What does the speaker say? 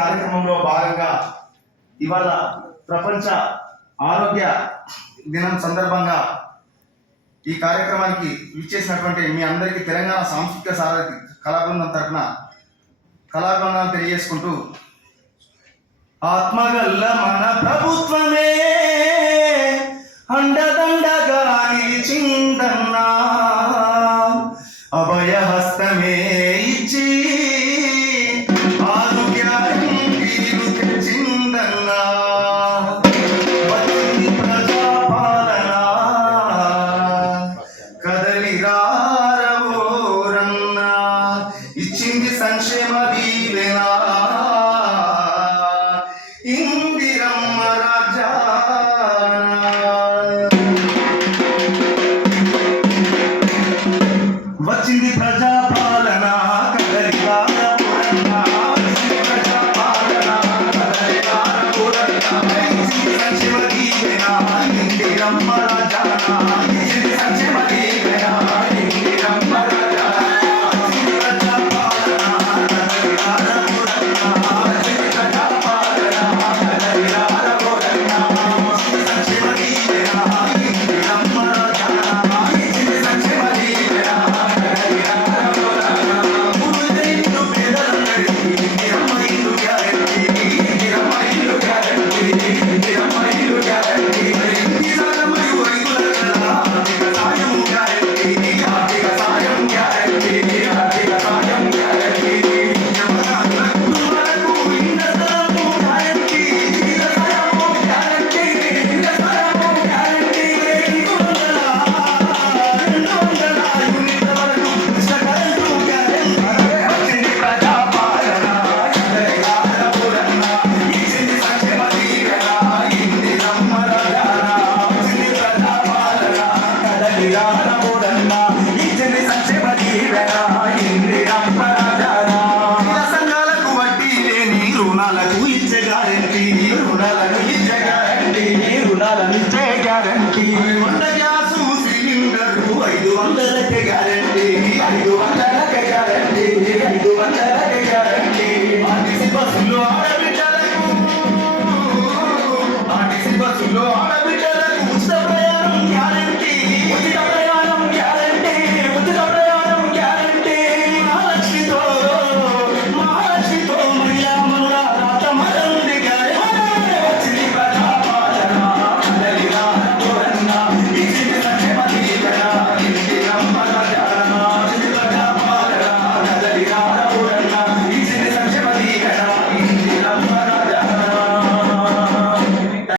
కార్యక్రమంలో భాగంగా ఇవాళ ప్రపంచ ఆరోగ్య దినం సందర్భంగా ఈ కార్యక్రమానికి విచ్చేసినటువంటి మీ అందరికీ తెలంగాణ సాంస్కృతిక సారథి కళాబృందం తరఫున కళాబృందాలు తెలియజేసుకుంటూ, ఆత్మగల్ల మన ప్రభుత్వమే అండదండగా నిలిచిందన్నా, అభయహస్తమే ఇచ్చి ఇచ్చింది సంక్షేమ దీవెన ఇందిరమ్మ రాజాన, వచ్చింది ప్రజాపాలన కదలిగారపురంగా, ప్రజాపాలన కదలిగారపురంగా, సంక్షేమ దీవెన ఇందిరమ్మ రాజాన, సంక్షేమ దీవెన ఇందిరమ్మ రాజాన. సంఘాలకు వడ్డీ లేని రుణాలకు ఇచ్చే గ్యారంటీ, రుణాలను ఇచ్చే గ్యారంటీ, రుణాలను ఇచ్చే గ్యారంటీ. వంట గ్యాసు సిలిండర్ 500కే గ్యారంటీ, 500కే గ్యారంటీ, 500కే గ్యారంటీ. ఆర్టీసీ బస్సులో ఆడబిడ్డలకు, ఆర్టీసీ బస్సులో